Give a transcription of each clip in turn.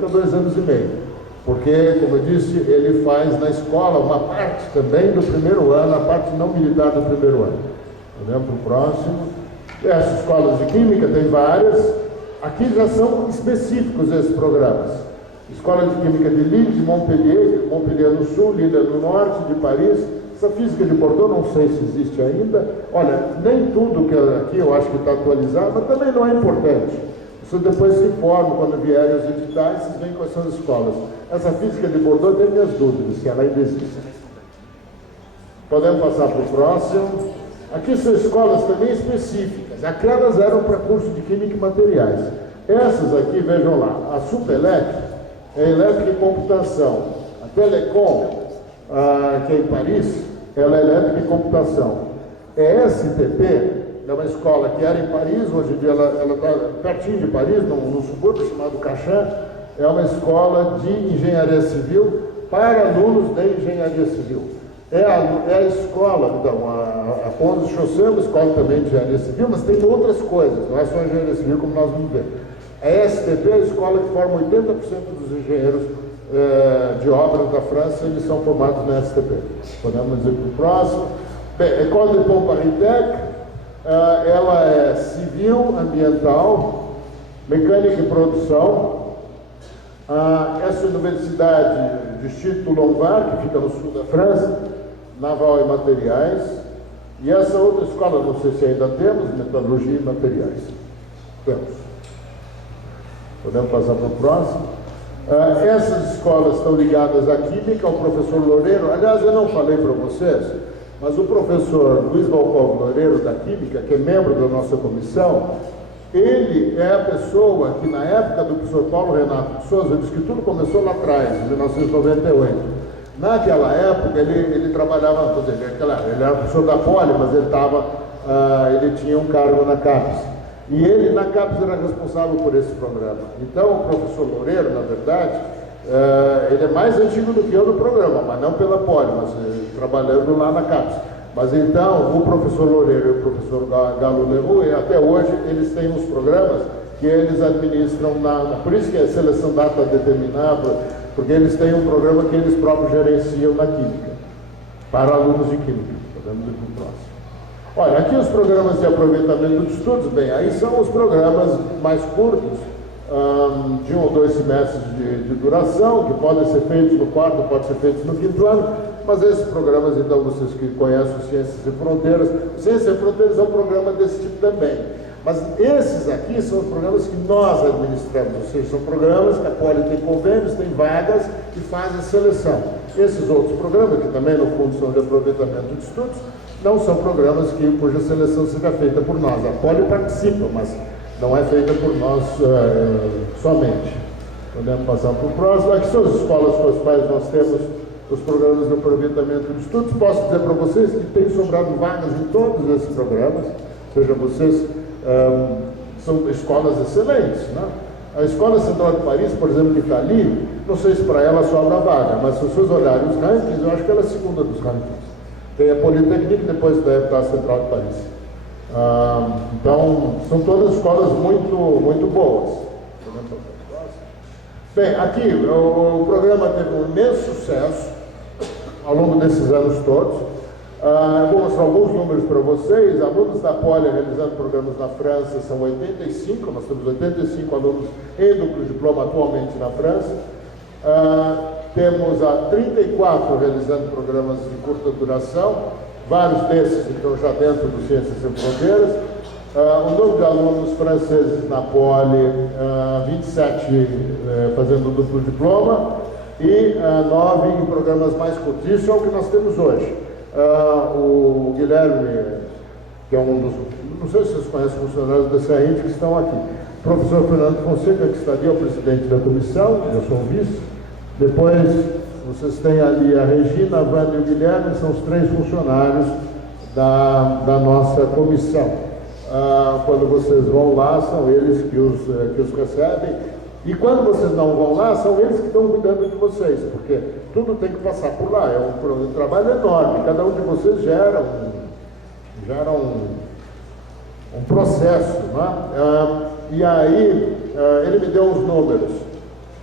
2 anos e meio, porque, como eu disse, ele faz na escola uma parte também do primeiro ano, a parte não militar do primeiro ano. Vamos para o próximo. Essas escolas de química tem várias, aqui já são específicos esses programas. Escola de Química de Lille, de Montpellier, Montpellier no sul, Lille no norte, de Paris. Essa física de Bordeaux não sei se existe ainda. Olha, nem tudo que aqui eu acho que está atualizado, mas também não é importante. Você depois se informa, quando vierem os editais, vocês veem quais são as escolas. Essa física de Bordeaux tem minhas dúvidas, se ela ainda existe. Podemos passar para o próximo. Aqui são escolas também específicas. Aquelas eram para curso de Química e Materiais. Essas aqui, vejam lá, a Supelec é elétrica e computação. A Telecom, que é em Paris, ela é elétrica e computação. É STP, é uma escola que era em Paris, hoje em dia ela está pertinho de Paris, num subúrbio chamado Cachan. É uma escola de engenharia civil para alunos de engenharia civil. É a escola, então, a Pons de Chaussée é uma escola também de engenharia civil, mas tem outras coisas, não é só engenharia civil como nós vamos ver. A STP é a escola que forma 80% dos engenheiros de obras da França, eles são formados na STP. Podemos ir para o próximo. Bem, École de Pomparitek, ela é civil, ambiental, mecânica e produção. Essa universidade de Instituto Lombard, que fica no sul da França, naval e materiais. E essa outra escola, não sei se ainda temos, metalurgia e materiais. Temos. Podemos passar para o próximo. Essas escolas estão ligadas à química, ao professor Loureiro. Aliás, eu não falei para vocês, mas o professor Luiz Valcov Loureiro, da Química, que é membro da nossa comissão, ele é a pessoa que, na época do professor Paulo Renato de Souza, disse que tudo começou lá atrás, em 1998. Naquela época, ele trabalhava, ele era professor da Poli, mas ele tinha um cargo na CAPES. E ele, na CAPES, era responsável por esse programa. Então, o professor Loureiro, na verdade, ele é mais antigo do que eu no programa, mas não pela Poli, mas trabalhando lá na CAPES. Mas então, o professor Loureiro e o professor Galo Leroux, e até hoje, eles têm uns programas que eles administram, por isso que é seleção data determinada, porque eles têm um programa que eles próprios gerenciam na Química, para alunos de Química. Podemos ir para o próximo. Olha, aqui os programas de aproveitamento de estudos, bem, aí são os programas mais curtos, de 1 ou 2 semestres de duração, que podem ser feitos no 4º, podem ser feitos no 5º ano, mas esses programas, então, vocês que conhecem o Ciências e Fronteiras, Ciências e Fronteiras é um programa desse tipo também. Mas esses aqui são os programas que nós administramos, ou seja, são programas que a Poli tem convênios, tem vagas e faz a seleção. Esses outros programas, que também no fundo são de aproveitamento de estudos, não são programas cuja seleção seja feita por nós. A Poli participa, mas não é feita por nós somente. Podemos passar para o próximo. Aqui são as escolas com as quais nós temos os programas de aproveitamento de estudos. Posso dizer para vocês que tem sobrado vagas em todos esses programas, ou seja, vocês são escolas excelentes, né? A Escola Central de Paris, por exemplo, que está ali, não sei se para ela sobra vaga, mas se vocês olharem os rankings, eu acho que ela é a segunda dos rankings. Tem a Politécnica, depois deve estar a Central de Paris. Então, são todas escolas muito boas. Bem, aqui o programa teve um imenso sucesso ao longo desses anos todos. Eu vou mostrar alguns números para vocês. Alunos da Poli realizando programas na França são 85, nós temos 85 alunos em duplo diploma atualmente na França. Temos 34 realizando programas de curta duração, vários desses então já dentro do Ciências Sem Fronteiras. O número de alunos franceses na Poli, 27 fazendo duplo diploma e 9 em programas mais curtos. Isso é o que nós temos hoje. O Guilherme, que é um dos, não sei se vocês conhecem funcionários da CEINT que estão aqui. O professor Fernando Fonseca, que está ali, é o presidente da comissão, eu sou o vice. Depois, vocês têm ali a Regina, a Wanda e o Guilherme, são os 3 funcionários da nossa comissão. Quando vocês vão lá, são eles que os recebem. E quando vocês não vão lá, são eles que estão cuidando de vocês, porque tudo tem que passar por lá. É um trabalho enorme. Cada um de vocês gera um processo, né? E aí, ele me deu uns números.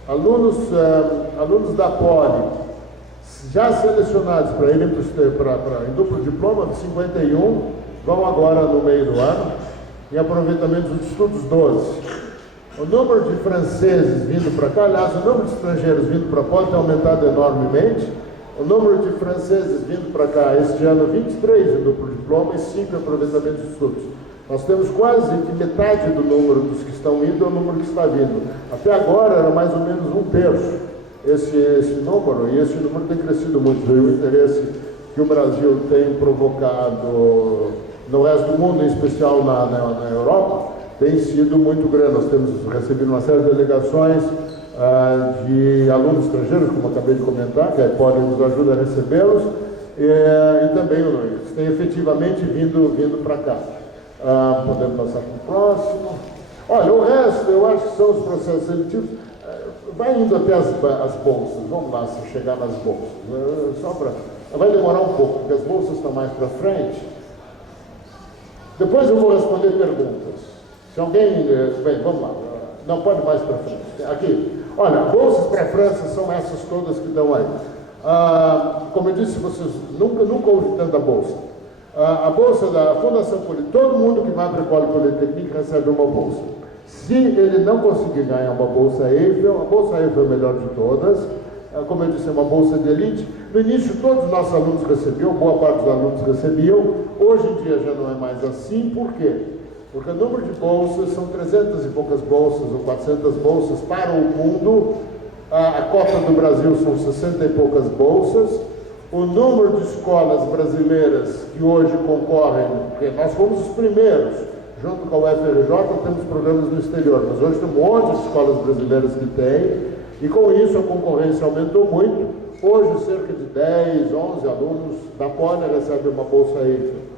alunos da Poli, já selecionados para irem em duplo diploma, 51, vão agora no meio do ano, em aproveitamento dos estudos 12. O número de franceses vindo para cá, aliás, o número de estrangeiros vindo para a Poli tem aumentado enormemente. O número de franceses vindo para cá, este ano, 23 em duplo diploma e 5 em aproveitamento de estudos. Nós temos quase que metade do número dos que estão indo é o número que está vindo. Até agora era mais ou menos 1/3 esse número, e esse número tem crescido muito. O interesse que o Brasil tem provocado no resto do mundo, em especial na Europa, tem sido muito grande. Nós temos recebido uma série de delegações de alunos estrangeiros, como eu acabei de comentar, que a EPOLI nos ajuda a recebê-los, e também eles têm efetivamente vindo para cá. Podemos passar para o próximo. Olha, o resto eu acho que são os processos seletivos. Vai indo até as bolsas. Vamos lá, se chegar nas bolsas. Vai demorar um pouco, porque as bolsas estão mais para frente. Depois eu vou responder perguntas. Se alguém... Bem, vamos lá. Não, pode mais para frente. Aqui. Olha, bolsas para a França são essas todas que estão aí. Como eu disse, vocês nunca houve tanta bolsa. A bolsa da Fundação Politécnica, todo mundo que vai para a École Polytechnique recebe uma bolsa. Se ele não conseguir ganhar uma bolsa Eiffel, a bolsa Eiffel é a melhor de todas. Como eu disse, é uma bolsa de elite. No início, todos os nossos alunos recebiam, boa parte dos alunos recebiam. Hoje em dia já não é mais assim. Por quê? Porque o número de bolsas são 300 e poucas bolsas ou 400 bolsas para o mundo. A cota do Brasil são 60 e poucas bolsas. O número de escolas brasileiras que hoje concorrem, porque nós fomos os primeiros, junto com a UFRJ, temos programas no exterior, mas hoje tem um monte de escolas brasileiras que tem, e com isso a concorrência aumentou muito. Hoje, cerca de 10, 11 alunos da Poli recebem uma bolsa Eiffel.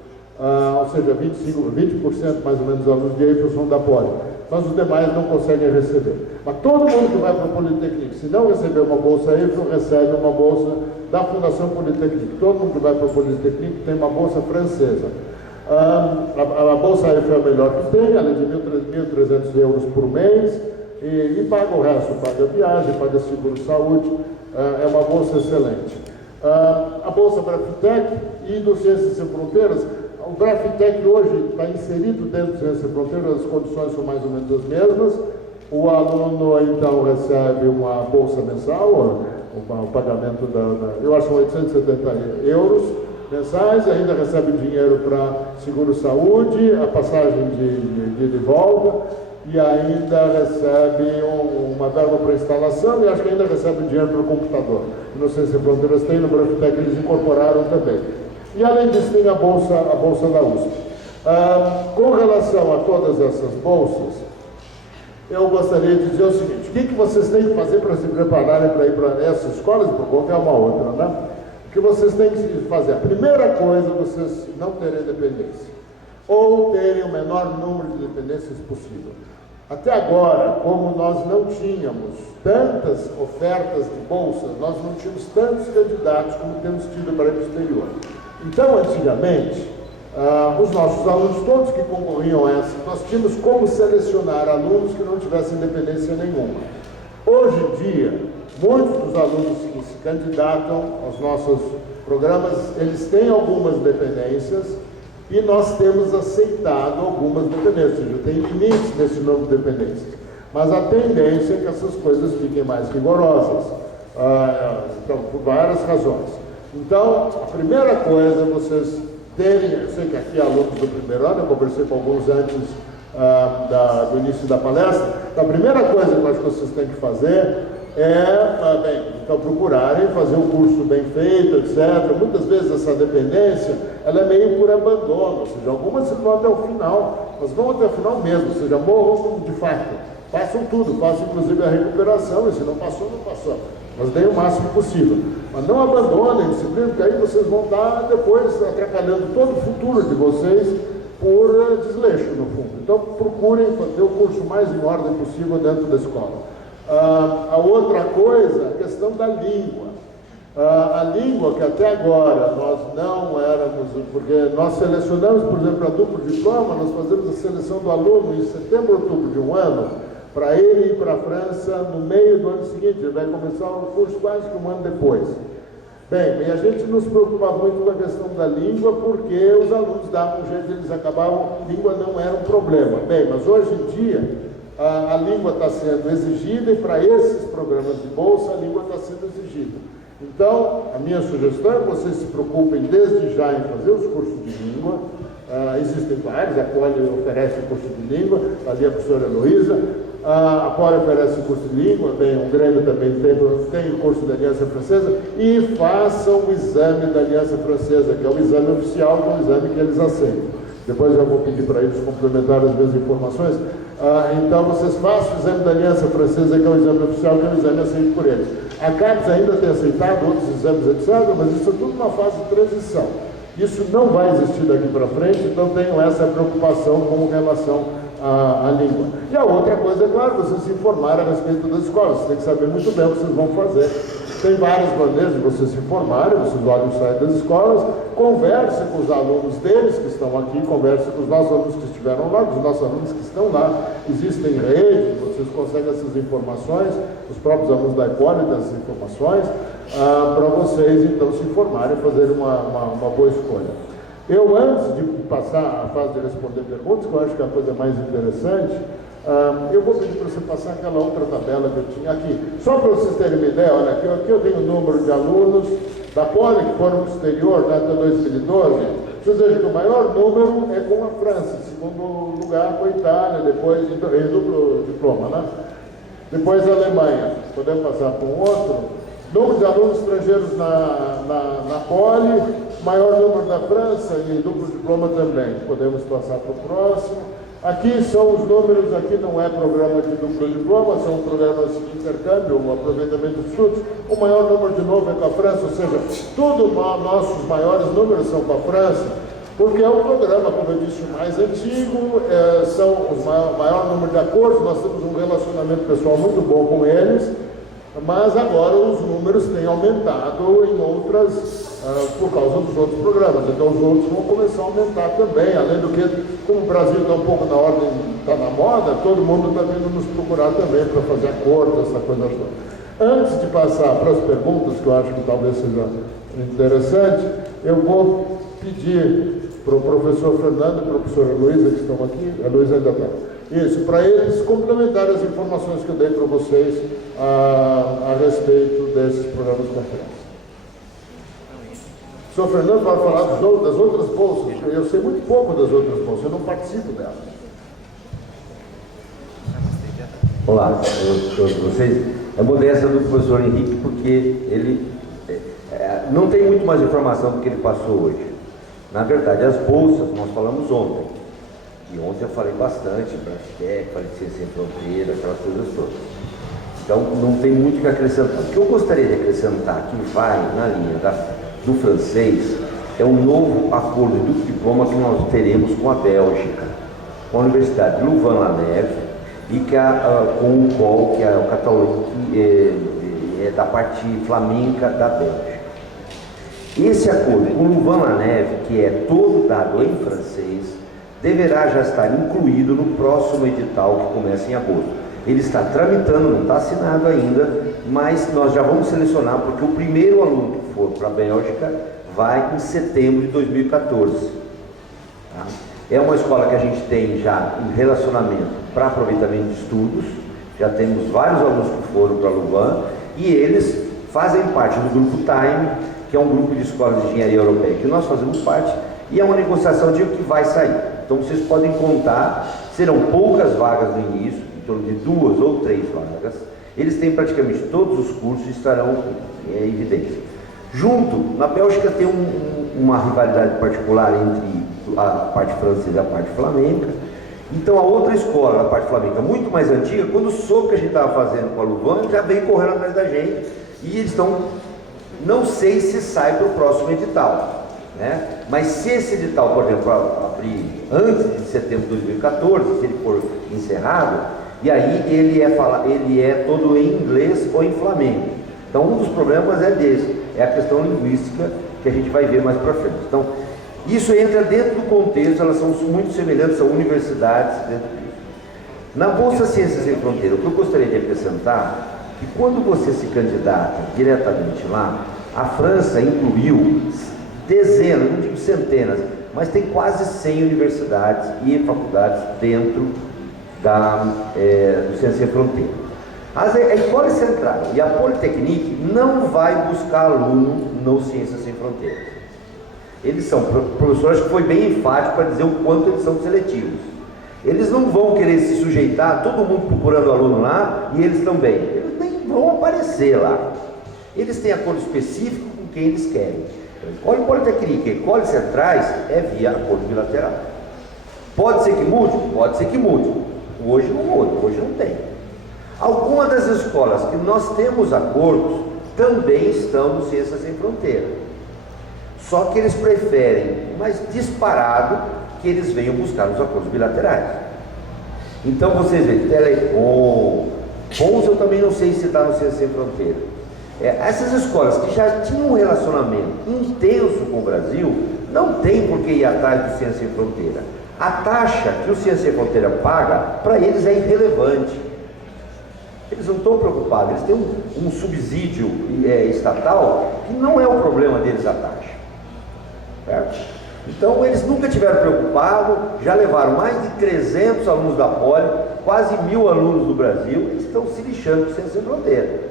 Ou seja, 20% mais ou menos dos alunos de Eiffel são da Poli, mas os demais não conseguem receber. Mas todo mundo que vai para o Politécnico, se não receber uma bolsa Eiffel, recebe uma bolsa da Fundação Politécnique. Todo mundo que vai para o Politécnico tem uma bolsa francesa. A bolsa Eiffel é a melhor que tem, ela é de 1.300 euros por mês, e paga o resto, paga viagem, paga seguro-saúde, é uma bolsa excelente. A bolsa Brafitec e do Ciências Sem Fronteiras, o Brafitec hoje está inserido dentro do Ciências Sem Fronteiras, as condições são mais ou menos as mesmas. O aluno, então, recebe uma bolsa mensal, o pagamento eu acho que são 870 euros mensais, e ainda recebe dinheiro para seguro-saúde, a passagem de volta, e ainda recebe uma verba para instalação, e acho que ainda recebe dinheiro para o computador. Não sei se Fronteiras tem, no Brafitec eles incorporaram também. E além disso tem a bolsa da USP. Com relação a todas essas bolsas, eu gostaria de dizer o seguinte: o que vocês têm que fazer para se prepararem para ir para essas escolas, para qualquer uma outra, né? O que vocês têm que fazer? A primeira coisa é vocês não terem dependência, ou terem o menor número de dependências possível. Até agora, como nós não tínhamos tantas ofertas de bolsa, nós não tínhamos tantos candidatos como temos tido para o exterior. Então, antigamente, os nossos alunos, todos que concorriam a essa, nós tínhamos como selecionar alunos que não tivessem dependência nenhuma. Hoje em dia, muitos dos alunos que se candidatam aos nossos programas, eles têm algumas dependências, e nós temos aceitado algumas dependências, ou seja, tem limites nesse número de dependências. Mas a tendência é que essas coisas fiquem mais rigorosas, então, por várias razões. Então, a primeira coisa é vocês terem, eu sei que aqui há alunos do primeiro ano, eu conversei com alguns antes do início da palestra, então, a primeira coisa que eu acho que vocês têm que fazer então procurarem fazer um curso bem feito, etc. Muitas vezes essa dependência, ela é meio por abandono, ou seja, algumas vão até o final, mas vão até o final mesmo, ou seja, morram de fato, façam tudo, façam inclusive a recuperação, e se não passou, não passou, mas deem o máximo possível. Mas não abandonem a disciplina, porque aí vocês vão estar depois atrapalhando todo o futuro de vocês por desleixo, no fundo. Então procurem fazer o curso mais em ordem possível dentro da escola. A outra coisa, a questão da língua. A língua que até agora nós não éramos, porque nós selecionamos, por exemplo, a duplo diploma, nós fazemos a seleção do aluno em setembro, outubro de um ano, para ele ir para a França no meio do ano seguinte. Ele vai começar o curso quase que um ano depois. Bem, e a gente nos preocupava muito com a questão da língua, porque os alunos davam um jeito, eles acabavam, língua não era um problema. Bem, mas hoje em dia, a língua está sendo exigida, e para esses programas de bolsa, a língua está sendo exigida. Então, a minha sugestão é que vocês se preocupem desde já em fazer os cursos de língua. Existem vários, a Poli oferece o curso de língua, ali a professora Heloísa. A Poli oferece o curso de língua, bem, o Grêmio também tem o curso da Aliança Francesa, e façam o exame da Aliança Francesa, que é o exame oficial, que é o exame que eles aceitam. Depois eu vou pedir para eles complementar as minhas informações. Então vocês façam o exame da Aliança Francesa, que é o exame oficial, que é o exame aceito por eles. A CAPES ainda tem aceitado outros exames, etc., mas isso é tudo uma fase de transição. Isso não vai existir daqui para frente, então tenham essa preocupação com relação à língua. E a outra coisa, é claro, vocês se informarem a respeito das escolas. Vocês têm que saber muito bem o que vocês vão fazer. Tem várias maneiras de vocês se informarem, vocês olhem o site das escolas, conversem com os alunos deles que estão aqui, conversem com os nossos alunos que estiveram lá, com os nossos alunos que estão lá. Existem redes, vocês conseguem essas informações, os próprios alunos da Epoli dão essas informações, para vocês então se informarem e fazerem uma boa escolha. Eu, antes de passar a fase de responder perguntas, que eu acho que é a coisa mais interessante, eu vou pedir para você passar aquela outra tabela que eu tinha aqui. Só para vocês terem uma ideia, olha, aqui eu tenho o número de alunos da Poli que foram para o exterior, né, até 2012. Vocês vejam que o maior número é com a França, em segundo lugar com a Itália, depois em duplo diploma, né? Depois a Alemanha. Podemos passar para um outro? Número de alunos estrangeiros na Poli, maior número da França e duplo diploma também. Podemos passar para o próximo. Aqui são os números, aqui não é programa de duplo diploma, são programas de intercâmbio, um aproveitamento de estudos. O maior número de novo é com a França, ou seja, todos nossos maiores números são com a França, porque é um programa, como eu disse, o mais antigo, são os maior número de acordos, nós temos um relacionamento pessoal muito bom com eles, mas agora os números têm aumentado em outras, por causa dos outros programas, então os outros vão começar a aumentar também, além do que, como o Brasil está um pouco na ordem, está na moda, todo mundo está vindo nos procurar também para fazer acordo, essa coisa toda. Antes de passar para as perguntas, que eu acho que talvez seja interessante, eu vou pedir para o professor Fernando e para a professora Luísa, que estão aqui, a Luísa ainda está, isso, para eles complementarem as informações que eu dei para vocês a respeito desses programas de conferência. O senhor Fernando vai falar das outras bolsas. Eu sei muito pouco das outras bolsas, eu não participo delas. Olá, todos vocês. É modéstia do professor Henrique, porque ele não tem muito mais informação do que ele passou hoje. Na verdade, as bolsas nós falamos ontem. E ontem eu falei bastante, Brastemp, falei de Ciência Sem Fronteira, aquelas coisas todas. Então, não tem muito o que acrescentar. O que eu gostaria de acrescentar, que vai na linha do francês, é um novo acordo de diploma que nós teremos com a Bélgica, com a Universidade de Louvain-la-Neuve e com o COL, que é o Catalão, que é da parte flamenca da Bélgica. Esse acordo com Louvain-la-Neuve, que é todo dado em francês, deverá já estar incluído no próximo edital que começa em agosto. Ele está tramitando, não está assinado ainda, mas nós já vamos selecionar, porque o primeiro aluno que for para a Bélgica vai em setembro de 2014. Tá? É uma escola que a gente tem já em relacionamento para aproveitamento de estudos, já temos vários alunos que foram para Louvain, e eles fazem parte do grupo Time, que é um grupo de escolas de engenharia europeia, que nós fazemos parte, e é uma negociação de o que vai sair. Então vocês podem contar, serão poucas vagas no início, em torno de 2 ou 3 vagas. Eles têm praticamente todos os cursos e estarão em evidência. Junto, na Bélgica tem uma rivalidade particular entre a parte francesa e a parte flamenca. Então a outra escola, a parte flamenca, muito mais antiga, quando soube que a gente estava fazendo com a Louvain, já veio correndo atrás da gente. E eles estão, não sei se sai para o próximo edital, né? Mas se esse edital, por exemplo, abrir antes de setembro de 2014, se ele for encerrado, e aí ele é todo em inglês ou em flamengo. Então um dos problemas é desse, é a questão linguística que a gente vai ver mais para frente. Então isso entra dentro do contexto, elas são muito semelhantes, são universidades dentro disso. Na Bolsa Ciências Sem Fronteira, o que eu gostaria de acrescentar é que quando você se candidata diretamente lá, a França incluiu dezenas, não digo centenas, mas tem quase 100 universidades e faculdades dentro do Ciências Sem Fronteira. A Escola Central e a Politecnique não vai buscar aluno no Ciências Sem Fronteiras. Eles são, o professor acho que foi bem enfático para dizer o quanto eles são seletivos. Eles não vão querer se sujeitar, todo mundo procurando aluno lá, e eles também. Eles nem vão aparecer lá. Eles têm acordo específico com quem eles querem. Escola Politecnique e escolas centrais é via acordo bilateral. Pode ser que mude? Pode ser que mude. Hoje não muda, hoje não tem. Algumas das escolas que nós temos acordos também estão no Ciências Sem Fronteira. Só que eles preferem, mais disparado, que eles venham buscar os acordos bilaterais. Então vocês veem, Telecom, Bons eu também não sei se está no Ciências Sem Fronteira. Essas escolas que já tinham um relacionamento intenso com o Brasil, não tem por que ir atrás do Ciências Sem Fronteira. A taxa que o Ciências Sem Fronteira paga, para eles é irrelevante. Eles não estão preocupados, eles têm um subsídio estatal que não é o problema deles a taxa. Certo? Então eles nunca tiveram preocupado, já levaram mais de 300 alunos da Poli, quase 1000 alunos do Brasil, eles estão se lixando com Ciências Sem Fronteira.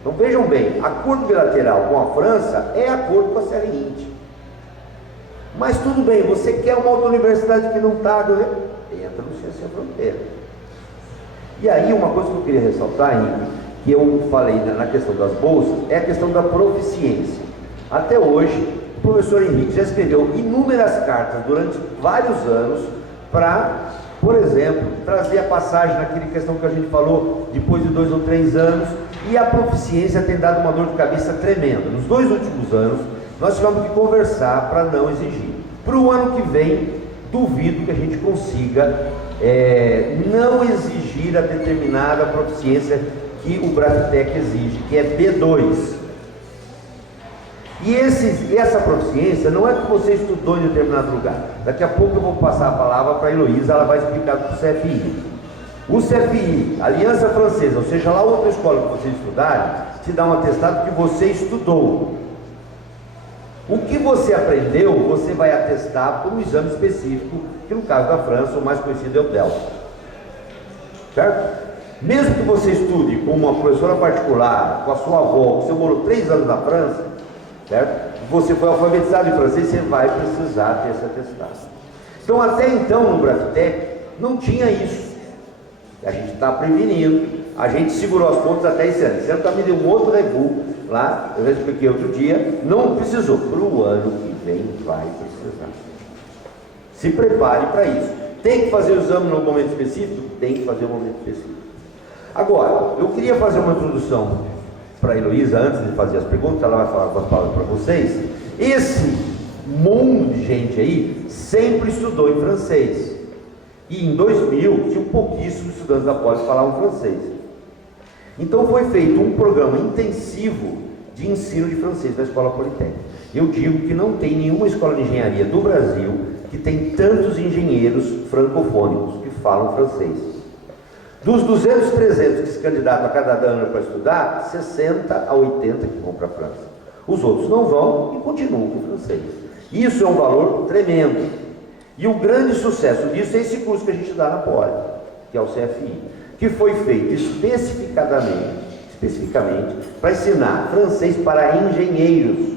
Então vejam bem, acordo bilateral com a França é acordo com a CRINT. Mas tudo bem, você quer uma outra universidade que não está, entra no Ciências Sem Fronteira. E aí uma coisa que eu queria ressaltar, Henrique, que eu falei na questão das bolsas, é a questão da proficiência. Até hoje, o professor Henrique já escreveu inúmeras cartas durante vários anos para, por exemplo, trazer a passagem naquela questão que a gente falou depois de 2 ou 3 anos, e a proficiência tem dado uma dor de cabeça tremenda. Nos 2 últimos anos, nós tivemos que conversar para não exigir. Para o ano que vem, duvido que a gente consiga não exigir a determinada proficiência que o Braftec exige, que é B2. E essa proficiência não é que você estudou em determinado lugar. Daqui a pouco eu vou passar a palavra para a Heloísa, ela vai explicar para o CFI. O CFI, Aliança Francesa, ou seja, lá outra escola que você estudar, te dá um atestado que você estudou. O que você aprendeu, você vai atestar por um exame específico, que no caso da França, o mais conhecido é o DELTA. Certo? Mesmo que você estude com uma professora particular, com a sua avó, você morou 3 anos na França, certo? Você foi alfabetizado em francês, você vai precisar ter esse atestado. Então, até então, no Braftec, não tinha isso. A gente está prevenindo, a gente segurou as pontas até esse ano. Esse ano também deu um outro rebu lá, eu já expliquei outro dia, não precisou. Para o ano que vem vai precisar. Se prepare para isso. Tem que fazer o exame no momento específico? Tem que fazer o momento específico. Agora, eu queria fazer uma introdução para a Heloísa, antes de fazer as perguntas, ela vai falar algumas palavras para vocês. Esse mundo de gente aí sempre estudou em francês. E em 2000, tinha pouquíssimos estudantes da Poli que falavam francês. Então foi feito um programa intensivo de ensino de francês da Escola Politécnica. Eu digo que não tem nenhuma escola de engenharia do Brasil que tem tantos engenheiros francofônicos que falam francês. Dos 200, 300 que se candidatam a cada ano para estudar, 60 a 80 que vão para a França. Os outros não vão e continuam com o francês. Isso é um valor tremendo. E o grande sucesso disso é esse curso que a gente dá na Poli, que é o CFI, que foi feito especificamente para ensinar francês para engenheiros.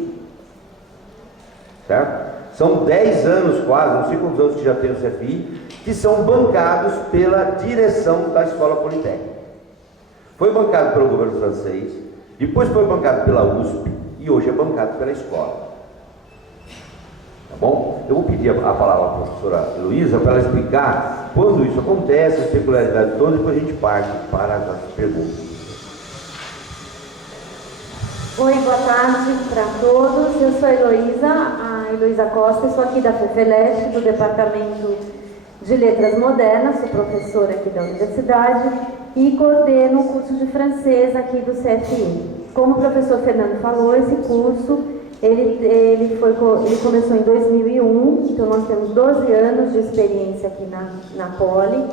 Certo? São 10 anos quase, não sei quantos anos que já tem o CFI, que são bancados pela direção da Escola Politécnica. Foi bancado pelo governo francês, depois foi bancado pela USP e hoje é bancado pela escola. Tá bom? Eu vou pedir a palavra à professora Heloísa para ela explicar quando isso acontece, as peculiaridades todas, e depois a gente parte para as perguntas. Oi, boa tarde para todos. Eu sou a Heloísa Costa, sou aqui da FEFELESH, do Departamento de Letras Modernas, sou professora aqui da universidade e coordeno o curso de francês aqui do CFI. Como o professor Fernando falou, esse curso ele começou em 2001, então nós temos 12 anos de experiência aqui na Poli.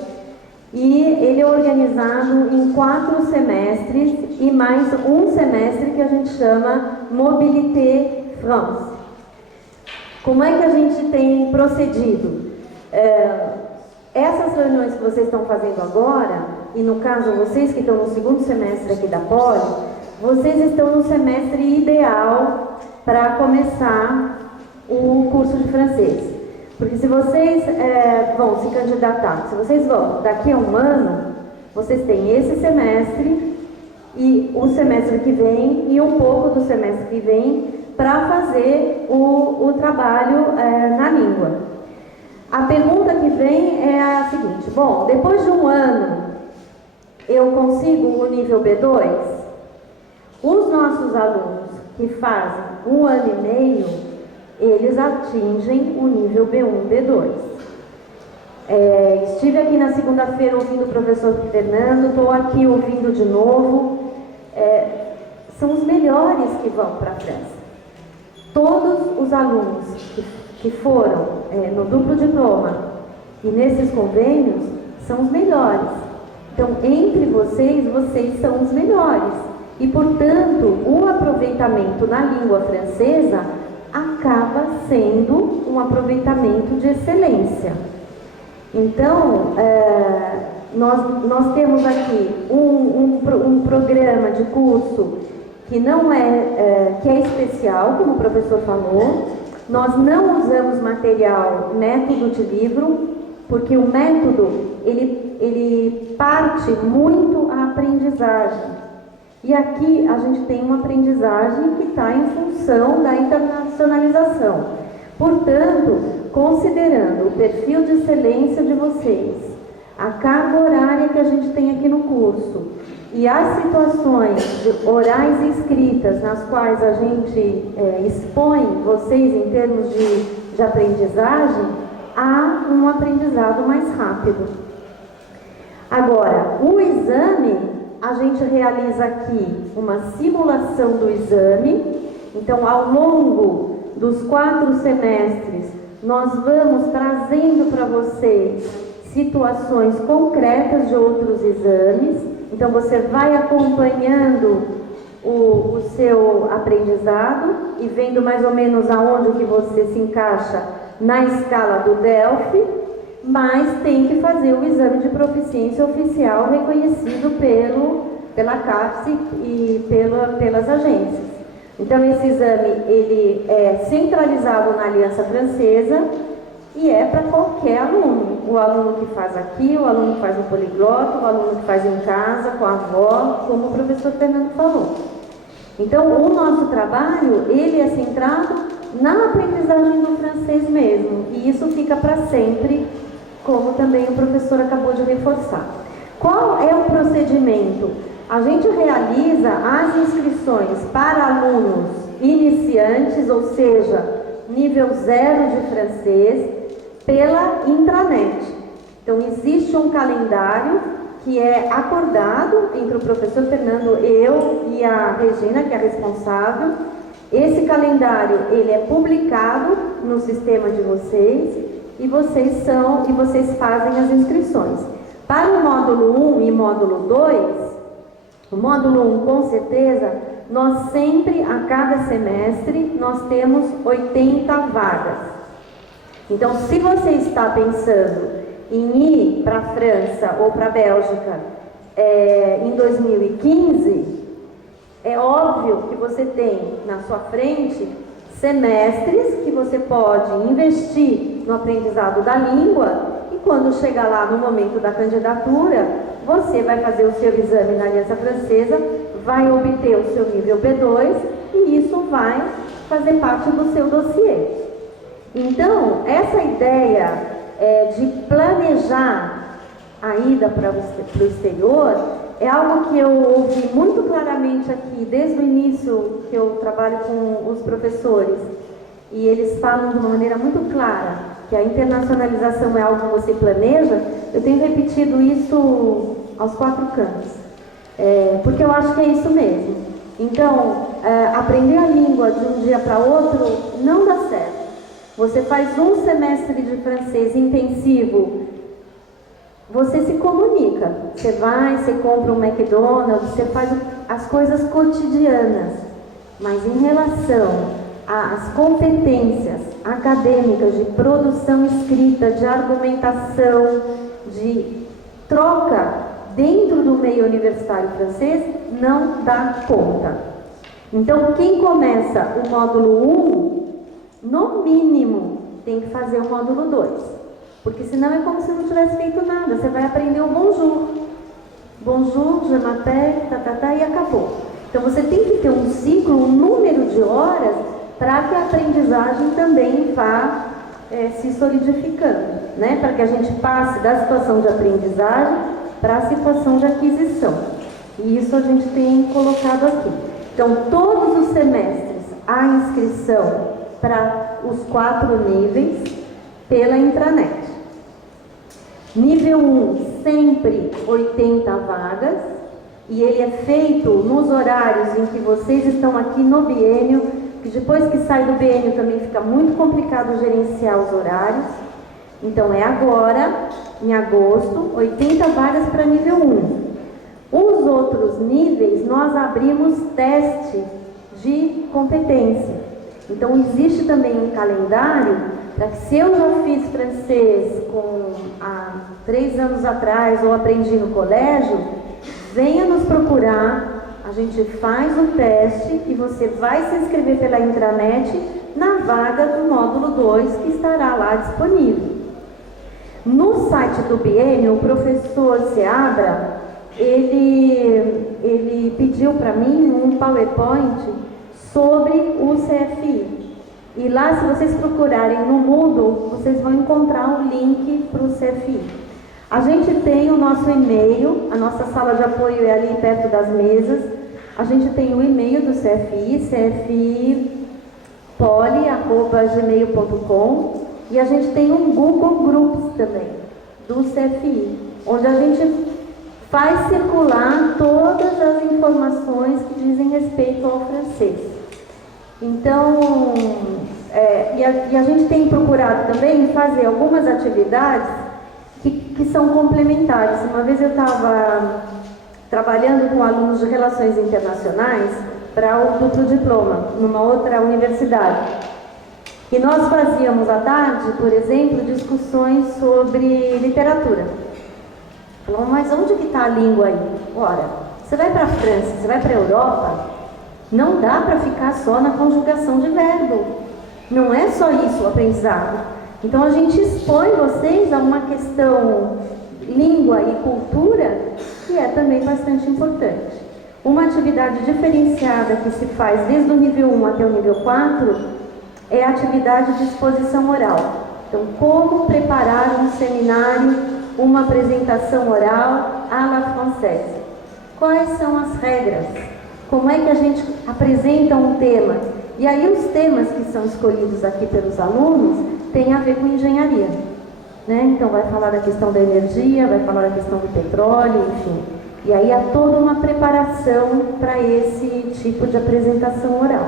e ele é organizado em 4 semestres e mais um semestre que a gente chama Mobilité France. Como é que a gente tem procedido? Essas reuniões que vocês estão fazendo agora, e no caso vocês que estão no 2º semestre aqui da Poli, vocês estão no semestre ideal para começar o curso de francês. Porque se vocês vão se candidatar, se vocês vão daqui a um ano, vocês têm esse semestre e o semestre que vem e um pouco do semestre que vem para fazer o trabalho na língua. A pergunta que vem é a seguinte: bom, depois de um ano eu consigo o nível B2? Os nossos alunos que fazem 1 ano e meio, eles atingem o nível B1, B2. Estive aqui na segunda-feira ouvindo o professor Fernando, estou aqui ouvindo de novo. São os melhores que vão para a França. Todos os alunos que foram no duplo diploma e nesses convênios são os melhores. Então, entre vocês são os melhores. E, portanto, o aproveitamento na língua francesa acaba sendo um aproveitamento de excelência. Então, nós temos aqui um programa de curso que não que é especial, como o professor falou. Nós não usamos material método de livro, porque o método ele parte muito à aprendizagem. E aqui a gente tem uma aprendizagem que está em função da internacionalização. Portanto, considerando o perfil de excelência de vocês, a carga horária que a gente tem aqui no curso e as situações orais e escritas nas quais a gente expõe vocês em termos de aprendizagem, há um aprendizado mais rápido. Agora, o exame, a gente realiza aqui uma simulação do exame. Então, ao longo dos 4 semestres, nós vamos trazendo para vocês situações concretas de outros exames. Então, você vai acompanhando o seu aprendizado e vendo mais ou menos aonde que você se encaixa na escala do Delphi, mas tem que fazer o exame de proficiência oficial reconhecido pela CAPES e pelas agências. Então, esse exame ele é centralizado na Aliança Francesa e é para qualquer aluno. O aluno que faz aqui, o aluno que faz no poliglota, o aluno que faz em casa, com a avó, como o professor Fernando falou. Então, o nosso trabalho, ele é centrado na aprendizagem do francês mesmo. E isso fica para sempre, como também o professor acabou de reforçar. Qual é o procedimento? A gente realiza as inscrições para alunos iniciantes, ou seja, nível 0 de francês, pela intranet. Então, existe um calendário que é acordado entre o professor Fernando, eu e a Regina, que é a responsável. Esse calendário, ele é publicado no sistema de vocês e vocês fazem as inscrições. Para o módulo 1 e módulo 2, o módulo 1, com certeza, nós sempre, a cada semestre, nós temos 80 vagas. Então, se você está pensando em ir para a França ou para a Bélgica em 2015, é óbvio que você tem na sua frente semestres que você pode investir no aprendizado da língua e quando chegar lá no momento da candidatura, você vai fazer o seu exame na Aliança Francesa, vai obter o seu nível B2 e isso vai fazer parte do seu dossiê. Então, essa ideia de planejar a ida para o exterior é algo que eu ouvi muito claramente aqui, desde o início que eu trabalho com os professores. E eles falam de uma maneira muito clara que a internacionalização é algo que você planeja. Eu tenho repetido isso aos 4 cantos, porque eu acho que é isso mesmo. Então, aprender a língua de um dia para outro não dá certo. Você faz um semestre de francês intensivo você se comunica. Você vai, você compra um McDonald's, você faz as coisas cotidianas. Mas em relação às competências acadêmicas de produção escrita, de argumentação, de troca dentro do meio universitário francês, não dá conta. Então, quem começa o módulo 1, no mínimo, tem que fazer o módulo 2. Porque senão é como se não tivesse feito nada. Você vai aprender o bonjour. Bonjour, je m'appelle, e acabou. Então, você tem que ter um ciclo, um número de horas, para que a aprendizagem também vá se solidificando, né? Para que a gente passe da situação de aprendizagem para a situação de aquisição. E isso a gente tem colocado aqui. Então, todos os semestres há inscrição para os 4 níveis pela intranet. Nível 1, sempre 80 vagas, e ele é feito nos horários em que vocês estão aqui no biênio, que depois que sai do biênio também fica muito complicado gerenciar os horários. Então é agora, em agosto, 80 vagas para nível 1. Os outros níveis nós abrimos teste de competência. Então existe também um calendário para que, se eu já fiz francês há 3 anos atrás ou aprendi no colégio, venha nos procurar. A gente faz o teste e você vai se inscrever pela intranet na vaga do módulo 2 que estará lá disponível. No site do biênio, o professor Seabra, ele pediu para mim um PowerPoint sobre o CFI. E lá, se vocês procurarem no Moodle, vocês vão encontrar o link para o CFI. A gente tem o nosso e-mail, a nossa sala de apoio é ali perto das mesas. A gente tem o e-mail do CFI, cfipoli@gmail.com, e a gente tem um Google Groups também, do CFI, onde a gente faz circular todas as informações que dizem respeito ao francês. Então, e a gente tem procurado também fazer algumas atividades que são complementares. Uma vez eu estava trabalhando com alunos de relações internacionais para o duplo diploma, numa outra universidade. E nós fazíamos à tarde, por exemplo, discussões sobre literatura. Falamos, mas onde que está a língua aí? Ora, você vai para a França, você vai para a Europa, não dá para ficar só na conjugação de verbo. Não é só isso o aprendizado. Então a gente expõe vocês a uma questão língua e cultura que é também bastante importante. Uma atividade diferenciada que se faz desde o nível 1 até o nível 4 é a atividade de exposição oral. Então, como preparar um seminário, uma apresentação oral à la française? Quais são as regras? Como é que a gente apresenta um tema? E aí os temas que são escolhidos aqui pelos alunos têm a ver com engenharia, né? Então vai falar da questão da energia, vai falar da questão do petróleo, enfim. E aí há toda uma preparação para esse tipo de apresentação oral.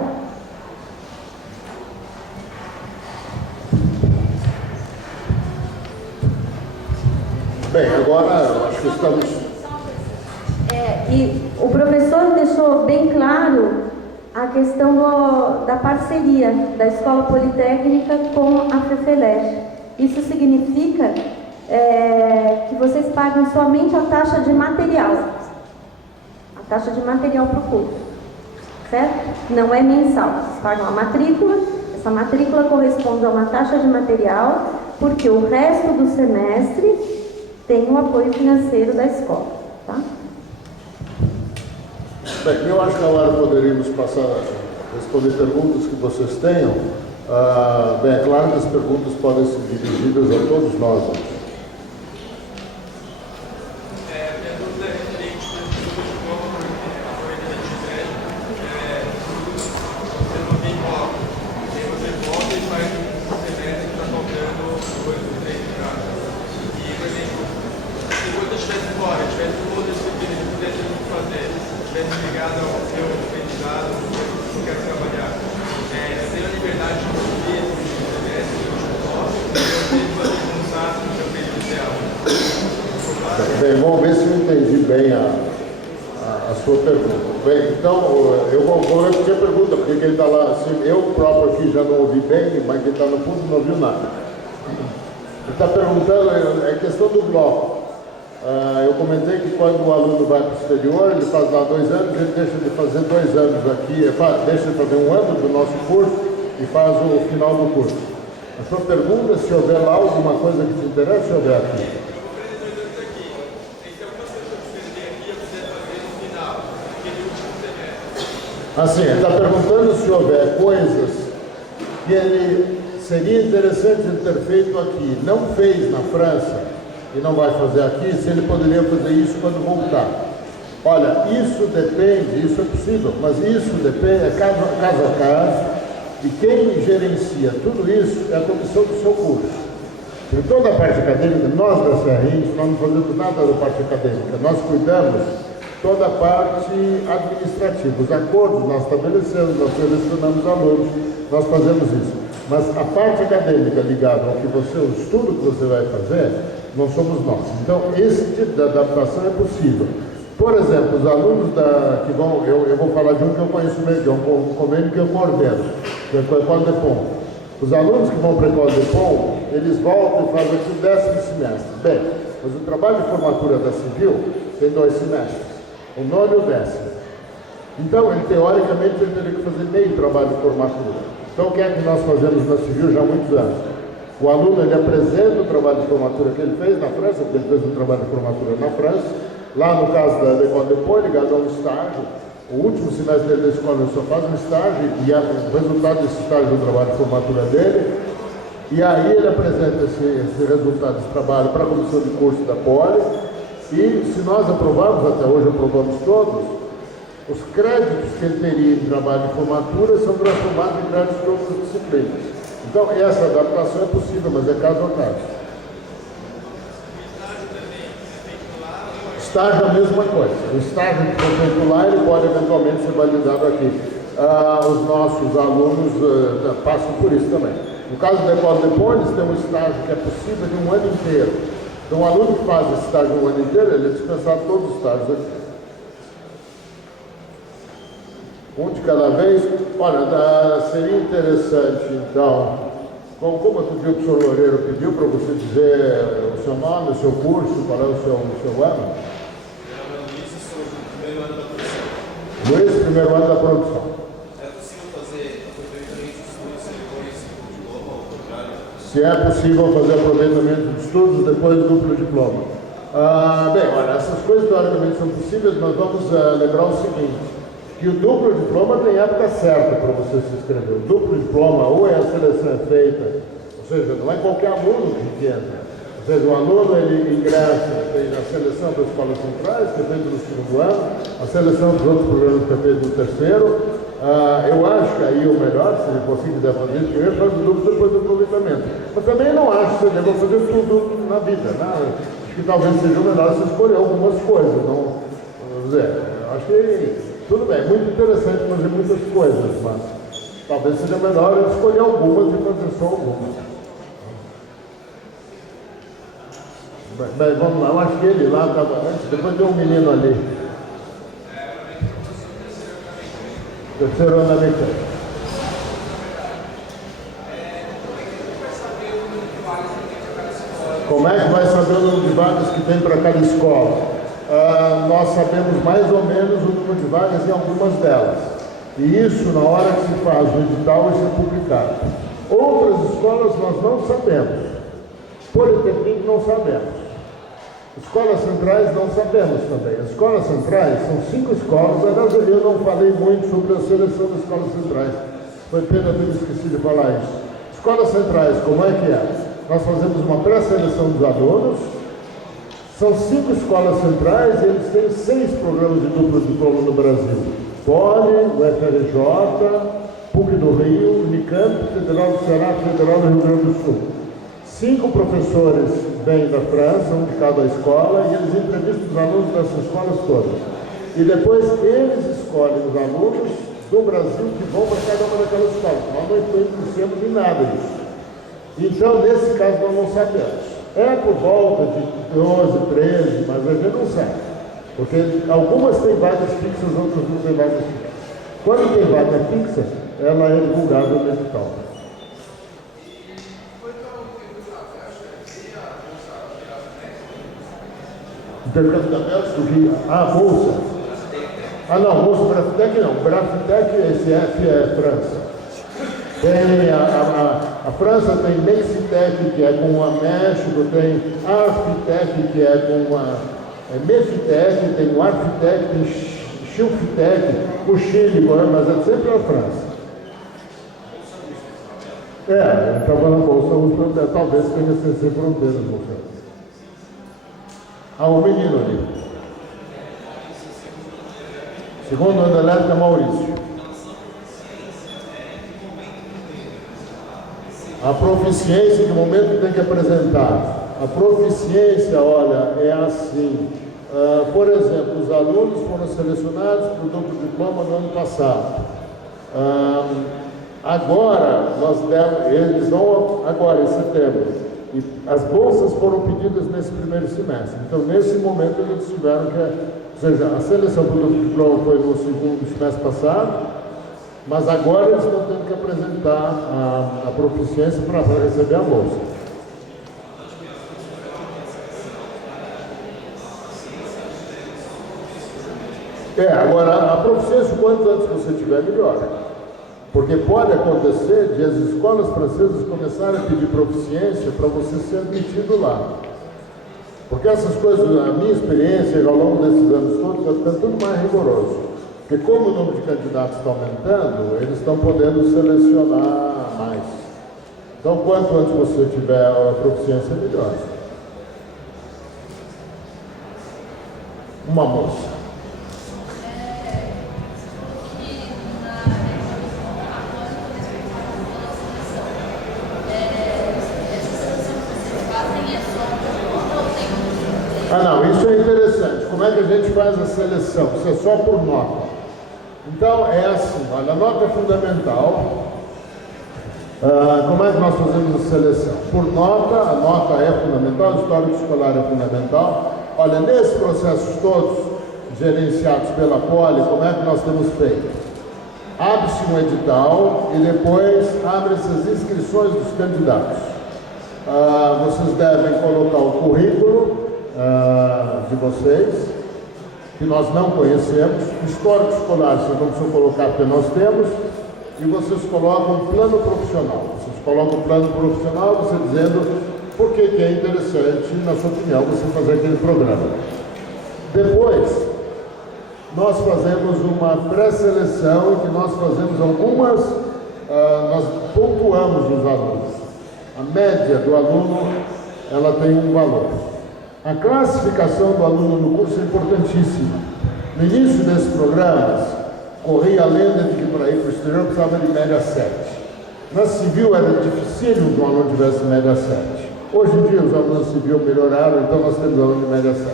Bem, agora eu acho que estamos... E o professor deixou bem claro a questão da parceria da Escola Politécnica com a FEFELESH. Isso significa que vocês pagam somente a taxa de material. A taxa de material para o curso, certo? Não é mensal. Vocês pagam a matrícula. Essa matrícula corresponde a uma taxa de material, porque o resto do semestre tem o apoio financeiro da escola, tá? Bem, eu acho que agora poderíamos passar a responder perguntas que vocês tenham. Bem, é claro que as perguntas podem ser dirigidas a todos nós. Minha dúvida é referente ao diploma, porque a corrida de crédito, você não tem bloco. Aí você volta e faz um semestre que está faltando 2 ou 3 entradas. E, por exemplo, se você estivesse fora, tivesse um outro disciplina que pudesse fazer, tivesse ligado ao seu aprendizado, que quer trabalhar, você tem a liberdade de escolher o semestre, eu tenho que fazer um sábado, bem a sua pergunta. Bem, então, eu vou repetir a pergunta, porque ele está lá, assim, eu próprio aqui já não ouvi bem, mas quem está no fundo não ouviu nada. Ele está perguntando, é questão do bloco. Eu comentei que quando o aluno vai para o exterior, ele faz lá 2 anos, ele deixa de fazer 2 anos aqui, deixa de fazer 1 ano do nosso curso e faz o final do curso. A sua pergunta é se houver lá alguma coisa que te interessa, se houver aqui. Assim, ele está perguntando se houver coisas que ele seria interessante ele ter feito aqui, não fez na França e não vai fazer aqui, se ele poderia fazer isso quando voltar. Olha, isso depende, isso é possível, mas isso depende, é caso a caso, e quem gerencia tudo isso é a comissão do seu curso. Em toda a parte acadêmica, nós da CRIs, nós não fazemos nada da parte acadêmica, nós cuidamos toda a parte administrativa. Os acordos nós estabelecemos, nós selecionamos alunos, nós fazemos isso. Mas a parte acadêmica ligada ao que você, o estudo que você vai fazer, não somos nós. Então, esse tipo de adaptação é possível. Por exemplo, os alunos que vão, eu vou falar de um que eu conheço bem, que é um convênio que eu coordeno, que é a École de Pont. Os alunos que vão para a École de Pont, eles voltam e fazem aqui o 10º semestre. Bem, mas o trabalho de formatura da Civil tem 2 semestres, o 9º e o 10º. Então, ele teoricamente ele teria que fazer meio trabalho de formatura. Então, o que é que nós fazemos na Civil já há muitos anos? O aluno ele apresenta o trabalho de formatura que ele fez na França, porque ele fez um trabalho de formatura na França. Lá no caso da École de Pont, ligado a um estágio, o último semestre dele da escola ele só faz um estágio e o resultado desse estágio é o trabalho de formatura dele. E aí ele apresenta esse resultado desse trabalho para a comissão de curso da Poli. E se nós aprovarmos, até hoje aprovamos todos, os créditos que ele teria em trabalho de formatura são transformados em créditos de outras disciplinas. Então, essa adaptação é possível, mas é caso a caso. Estágio é a mesma coisa. O estágio que for feito lá, ele pode eventualmente ser validado aqui. Os nossos alunos passam por isso também. No caso da École de Pont, eles têm um estágio que é possível de 1 ano inteiro. Então, o aluno que faz esse estágio 1 ano inteiro, ele é dispensado todos os estágios aqui. Um de cada vez. Olha, seria interessante, então, como eu pedi, o professor Loureiro pediu para você dizer o seu nome, o seu curso, qual é o seu ano? Luiz, primeiro ano da produção. É possível fazer aproveitamento de estudos depois do diploma, ou ao contrário? Se é possível fazer aproveitamento de estudos depois do duplo diploma. Bem, olha, essas coisas teoricamente são possíveis, mas vamos lembrar o seguinte, que o duplo diploma tem época certa para você se inscrever. O duplo diploma, ou é a seleção é feita, ou seja, não é qualquer aluno que entra. Ou seja, o aluno ele ingressa, tem a seleção para as escolas centrais, que é feita no 2º ano, a seleção dos outros programas que é feita no 3º. Eu acho que aí o melhor, se ele quiser fazer isso, primeiro faz o duplo, depois do aproveitamento. Mas também não acho que você deva fazer tudo na vida, né? Acho que talvez seja melhor você escolher algumas coisas. Não, vamos dizer, acho que tudo bem, muito interessante fazer muitas coisas, mas talvez seja melhor escolher algumas e fazer só algumas. Bem, vamos lá, eu acho que ele lá estava antes, depois tem um menino ali. 3º ano da mecânica. Como é que vai saber o número de vagas que tem para cada escola? Nós sabemos mais ou menos o número de vagas em algumas delas. E isso, na hora que se faz o edital, isso é publicado. Outras escolas nós não sabemos. Politécnico não sabemos. Escolas centrais não sabemos também. As escolas centrais são 5 escolas. Aliás, eu não falei muito sobre a seleção das escolas centrais. Foi pena ter esquecido de falar isso. Escolas centrais, como é que é? Nós fazemos uma pré-seleção dos alunos. São 5 escolas centrais e eles têm 6 programas de duplo diploma no Brasil. Poli, UFRJ, PUC do Rio, Unicamp, Federal do Ceará, Federal do Rio Grande do Sul. 5 professores vêm da França, um de cada escola, e eles entrevistam os alunos dessas escolas todas. E depois eles escolhem os alunos do Brasil que vão para cada uma daquelas escolas. Nós não influenciamos em nada disso. Então, nesse caso, nós não sabemos. É por volta de 12, 13, mas a gente não sabe. Porque algumas têm vagas fixas, outras não têm vagas fixas. Quando tem vaga fixa, ela é divulgada no edital. Intercâmbio de talentos do Rio. Ah, bolsa. Ah, não, bolsa Brafitec não. Brafitec, esse F é França. Tem a França tem Mexitec, que é com a México, tem Arfitec, que é com a Mefitec, tem o Arfitec, tem Chilfitec, o Chile, mas é sempre a França. Ele estava na Bolsa USP, talvez tenha CC Fronteiras, você. Ah, o menino ali. Segundo ano elétrica, Maurício. A proficiência, que momento tem que apresentar? A proficiência, olha, é assim. Por exemplo, os alunos foram selecionados para o duplo diploma no ano passado. Agora, eles vão agora, em setembro. E as bolsas foram pedidas nesse primeiro semestre. Então, nesse momento, eles tiveram que... Ou seja, a seleção para o duplo diploma foi no segundo semestre passado, mas agora eles estão tendo que apresentar a proficiência para receber a bolsa. Agora, a proficiência, quanto antes você tiver, melhor. Porque pode acontecer de as escolas francesas começarem a pedir proficiência para você ser admitido lá. Porque essas coisas, a minha experiência ao longo desses anos todos, está ficando tudo mais rigoroso. Porque como o número de candidatos está aumentando, eles estão podendo selecionar mais. Então, quanto antes você tiver a proficiência, melhor. Uma moça. Ah, não, isso é interessante. Como é que a gente faz a seleção? Isso é só por nota. Então, é assim, olha, a nota é fundamental. Como é que nós fazemos a seleção? Por nota, a nota é fundamental, o histórico escolar é fundamental. Olha, nesses processos todos, gerenciados pela Poli, como é que nós temos feito? Abre-se um edital e depois abre-se as inscrições dos candidatos. Vocês devem colocar o currículo de vocês, que nós não conhecemos, histórico escolar, vocês não precisam colocar porque nós temos, e vocês colocam um plano profissional. Vocês colocam um plano profissional, você dizendo por que é interessante, na sua opinião, você fazer aquele programa. Depois, nós fazemos uma pré-seleção em que nós fazemos algumas, nós pontuamos os alunos. A média do aluno, ela tem um valor. A classificação do aluno no curso é importantíssima. No início desses programas, corria a lenda de que para ir para o exterior precisava de média 7. Na civil era difícil que um aluno tivesse média 7. Hoje em dia os alunos civil melhoraram, então nós temos alunos de média 7.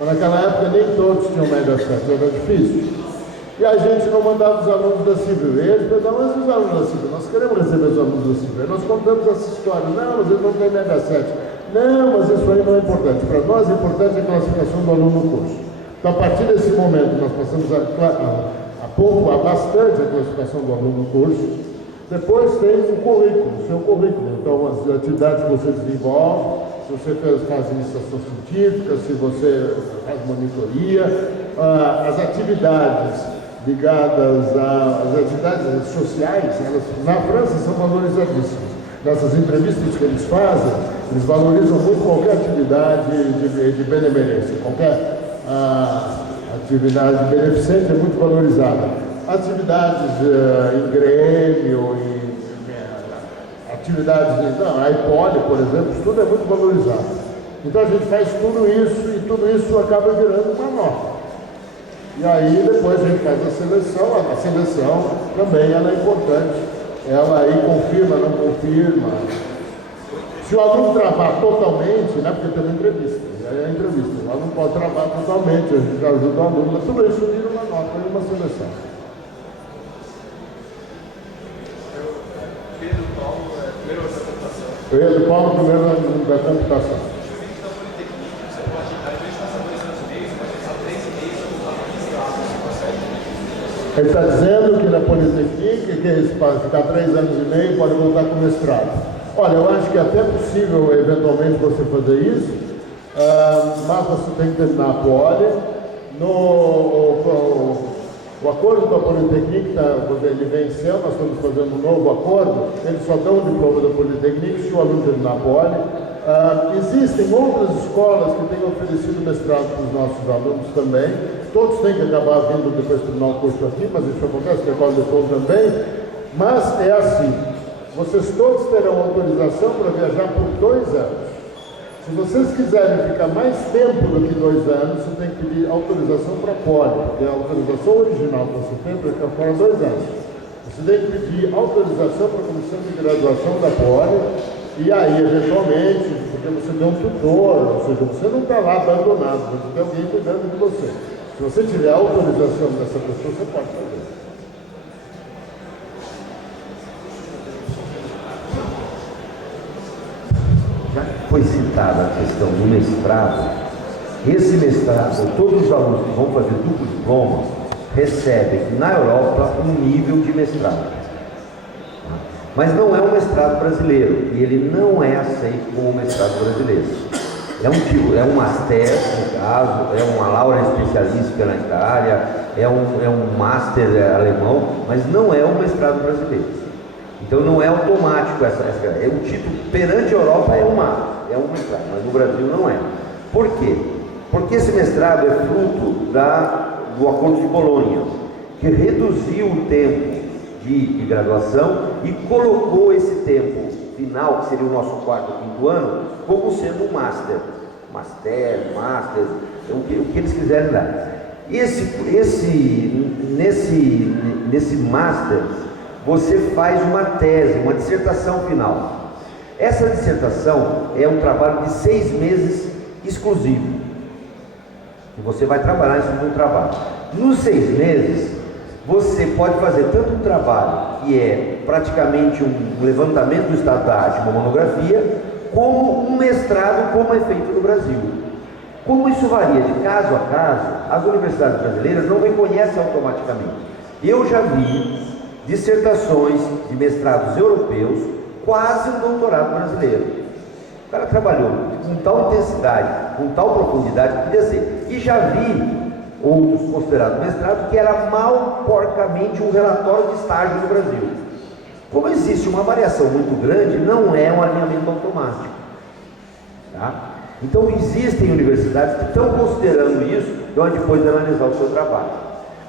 Mas naquela época nem todos tinham média 7, era difícil. E a gente não mandava os alunos da civil. E eles pensavam, mas os alunos da civil, nós queremos receber os alunos da civil. E nós contamos essa história, não, mas eles não têm média 7. Não, mas isso aí não é importante. Para nós, é importante a classificação do aluno no curso. Então, a partir desse momento, nós passamos a pontuar bastante a classificação do aluno no curso. Depois tem o currículo, o seu currículo. Então, as atividades que você desenvolve, se você faz iniciação científica, se você faz monitoria, as atividades ligadas às atividades sociais, elas, na França, são valorizadíssimas. Nessas entrevistas que eles fazem, eles valorizam muito qualquer atividade de benemerência, qualquer atividade beneficente é muito valorizada. Atividades em Grêmio, atividades a Poli, por exemplo, isso tudo é muito valorizado. Então a gente faz tudo isso e tudo isso acaba virando uma nota. E aí depois a gente faz a seleção também ela é importante. Ela aí confirma, não confirma. Se o aluno travar totalmente, né, porque tem uma entrevista, aí é a entrevista, o aluno pode travar totalmente, a gente ajuda o aluno, mas tudo isso vira uma nota e uma seleção. Pedro Paulo, primeiro ano da computação. Pedro Paulo, primeiro ano da computação. Você pode, às vezes, passar 2 anos e meio, você pode passar 3 e meio. Ele está dizendo que na Politecnic, que eles podem ficar 3 anos e meio, pode voltar com mestrado. Olha, eu acho que é até possível, eventualmente, você fazer isso, mas você tem que terminar a poli. O acordo com a Politecnic, quando ele venceu, nós estamos fazendo um novo acordo, eles só dão o diploma da Politecnic se o aluno terminar a poli. Existem outras escolas que têm oferecido mestrado para os nossos alunos também. Todos têm que acabar vindo depois terminar o curso aqui, mas isso acontece, que a Escola de Tom também. Mas é assim, vocês todos terão autorização para viajar por 2 anos. Se vocês quiserem ficar mais tempo do que 2 anos, você tem que pedir autorização para a poli, porque a autorização original que você tem é para ficar fora 2 anos. Você tem que pedir autorização para a comissão de graduação da poli, e aí, eventualmente, porque você tem um tutor, ou seja, você não está lá abandonado, você tem alguém cuidando de você. Se você tiver autorização dessa pessoa, você pode fazer. Já foi citada a questão do mestrado. Esse mestrado, todos os alunos que vão fazer duplo diploma recebem na Europa um nível de mestrado. Mas não é um mestrado brasileiro, e ele não é aceito como um mestrado brasileiro. É um master, no caso, é uma laurea especialística na Itália, é um master alemão, mas não é um mestrado brasileiro. Então não é automático é um título, perante a Europa é um mestrado, mas no Brasil não é. Por quê? Porque esse mestrado é fruto do Acordo de Bolonha, que reduziu o tempo de graduação e colocou esse tempo final, que seria o nosso 4º ou 5º ano, como sendo um master, o que eles quiserem dar. Nesse master, você faz uma tese, uma dissertação final. Essa dissertação é um trabalho de 6 meses exclusivo, e você vai trabalhar em cima de um trabalho. Nos 6 meses, você pode fazer tanto um trabalho que é praticamente um levantamento do estado da arte, uma monografia, como um mestrado, como é feito no Brasil. Como isso varia de caso a caso, as universidades brasileiras não reconhecem automaticamente. Eu já vi dissertações de mestrados europeus, quase um doutorado brasileiro. O cara trabalhou com tal intensidade, com tal profundidade, que podia ser. E já vi outros considerados mestrado, que era mal porcamente um relatório de estágio no Brasil. Como existe uma variação muito grande, não é um alinhamento automático. Tá? Então existem universidades que estão considerando isso, então depois de analisar o seu trabalho.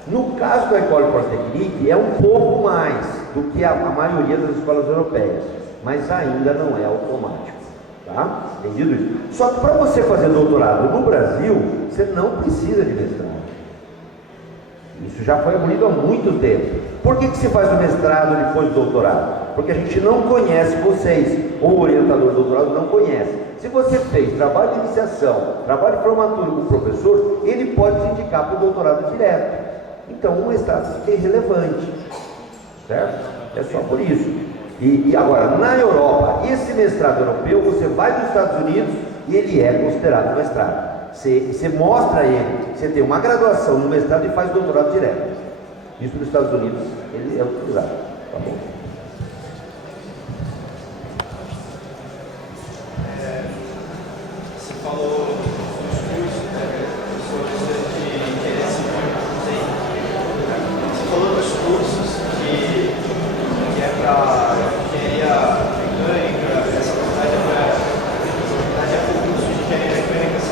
No caso da École Polytechnique, é um pouco mais do que a maioria das escolas europeias, mas ainda não é automático. Tá? Entendido isso? Só que para você fazer doutorado no Brasil, você não precisa de mestrado. Isso já foi abolido há muito tempo. Por que se faz o mestrado depois do doutorado? Porque a gente não conhece vocês, ou o orientador do doutorado não conhece. Se você fez trabalho de iniciação, trabalho de formatura com o professor, ele pode te indicar para o doutorado direto. Então o mestrado fica irrelevante, certo? É só por isso. E agora, na Europa, esse mestrado europeu, você vai dos Estados Unidos e ele é considerado mestrado. Você mostra a ele, você tem uma graduação no mestrado e faz doutorado direto. Isso nos Estados Unidos, ele é utilizado. Tá bom? Você falou dos cursos, professores de interesse público. Você falou dos cursos que é para engenharia mecânica, essa faculdade é para curso de engenharia mecânica,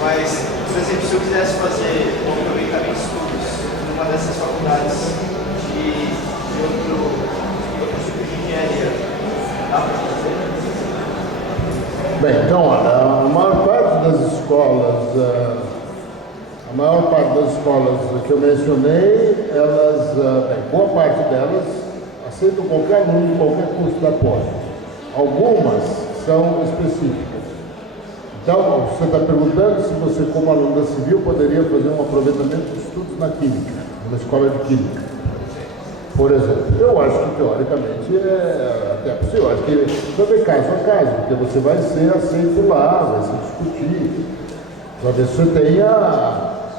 mas, por exemplo, se eu quisesse fazer um aproveitamento de estudos numa dessas faculdades de outro tipo de engenharia, dá para fazer? Bem, então, a maior parte das escolas que eu mencionei, elas, boa parte delas aceitam qualquer aluno de qualquer curso da pós. Algumas são específicas. Então, você está perguntando se você, como aluno da Civil, poderia fazer um aproveitamento de estudos na Química, na escola de Química, por exemplo. Eu acho que, teoricamente, é até possível. Eu acho que também caso a caso, porque você vai ser aceito lá, vai se discutir, para ver se você tem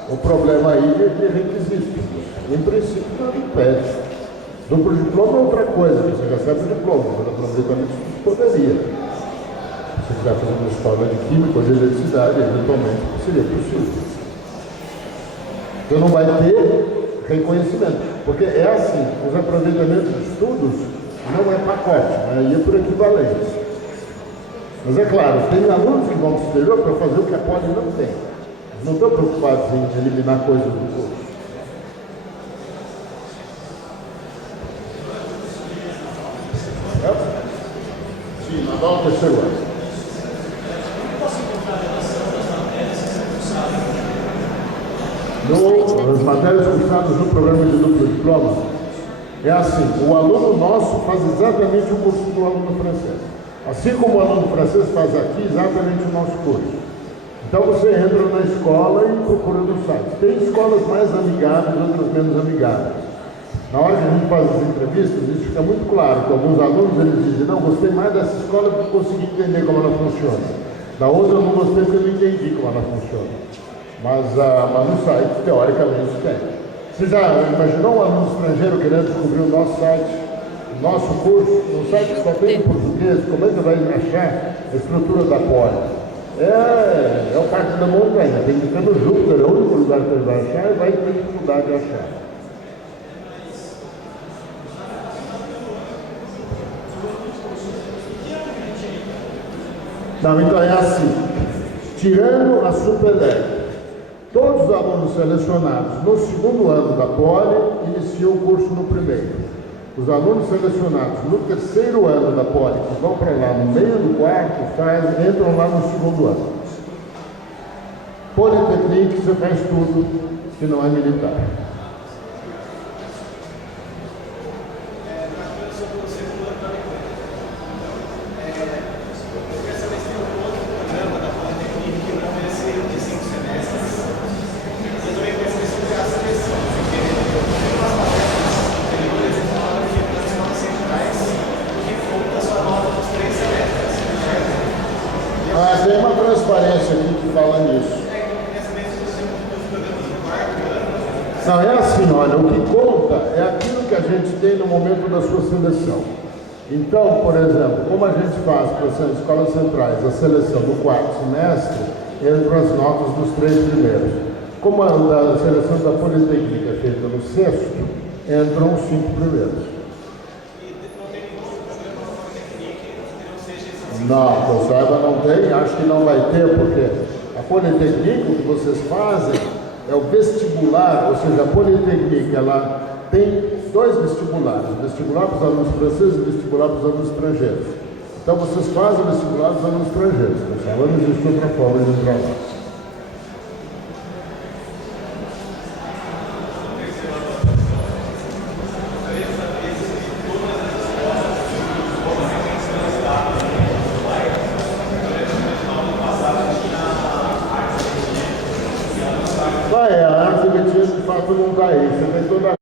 o problema aí é de requisitos. Em princípio, não impede. Duplo diploma é outra coisa, você recebe o diploma, mas aproveitamento poderia. Se quiser fazer uma escola de química ou de eletricidade, eventualmente seria possível. Então não vai ter reconhecimento, porque é assim, os aproveitamentos de estudos não é pacote, aí é por equivalência. Mas é claro, tem alunos que vão para o exterior para fazer o que a Poli não tem. Eles não estão preocupados em eliminar coisas do curso. Sim, mas vamos ao terceiro ano. As matérias cursadas no programa de duplo diploma, é assim, o aluno nosso faz exatamente o curso do aluno francês. Assim como o aluno francês faz aqui exatamente o nosso curso. Então você entra na escola e procura no site. Tem escolas mais amigáveis, outras menos amigáveis. Na hora que a gente faz as entrevistas, isso fica muito claro, que alguns alunos eles dizem, não, gostei mais dessa escola porque consegui entender como ela funciona. Da outra eu não gostei porque eu não entendi como ela funciona. Mas no site, teoricamente, tem. Você já imaginou um aluno estrangeiro querendo descobrir o nosso site, o nosso curso, um site que só tem em português, como é que vai achar a estrutura da Poli? É o parque da montanha, tem que ficar no Júpiter, é o único lugar que ele vai achar e vai ter dificuldade de achar. Não, então é assim, tirando a Superleg, todos os alunos selecionados no segundo ano da Poli iniciam o curso no primeiro. Os alunos selecionados no terceiro ano da Poli, que vão para lá no meio do quarto, entram lá no segundo ano. Politécnico, você faz tudo que não é militar. Tem uma transparência aqui que fala nisso. Não, é assim, olha, o que conta é aquilo que a gente tem no momento da sua seleção. Então, por exemplo, como a gente faz para as escolas centrais a seleção do quarto semestre, entram as notas dos 3 primeiros. Como a da seleção da Politécnica é feita no sexto, entram os 5 primeiros. Não, que eu saiba não tem, acho que não vai ter, porque a Politécnica, o que vocês fazem é o vestibular, ou seja, a Politécnica, ela tem 2 vestibulares, vestibular para os alunos franceses e vestibular para os alunos estrangeiros. Então vocês fazem o vestibular dos alunos estrangeiros, então não existe outra forma de entrar lá. A arte de fato não está aí. Você tem toda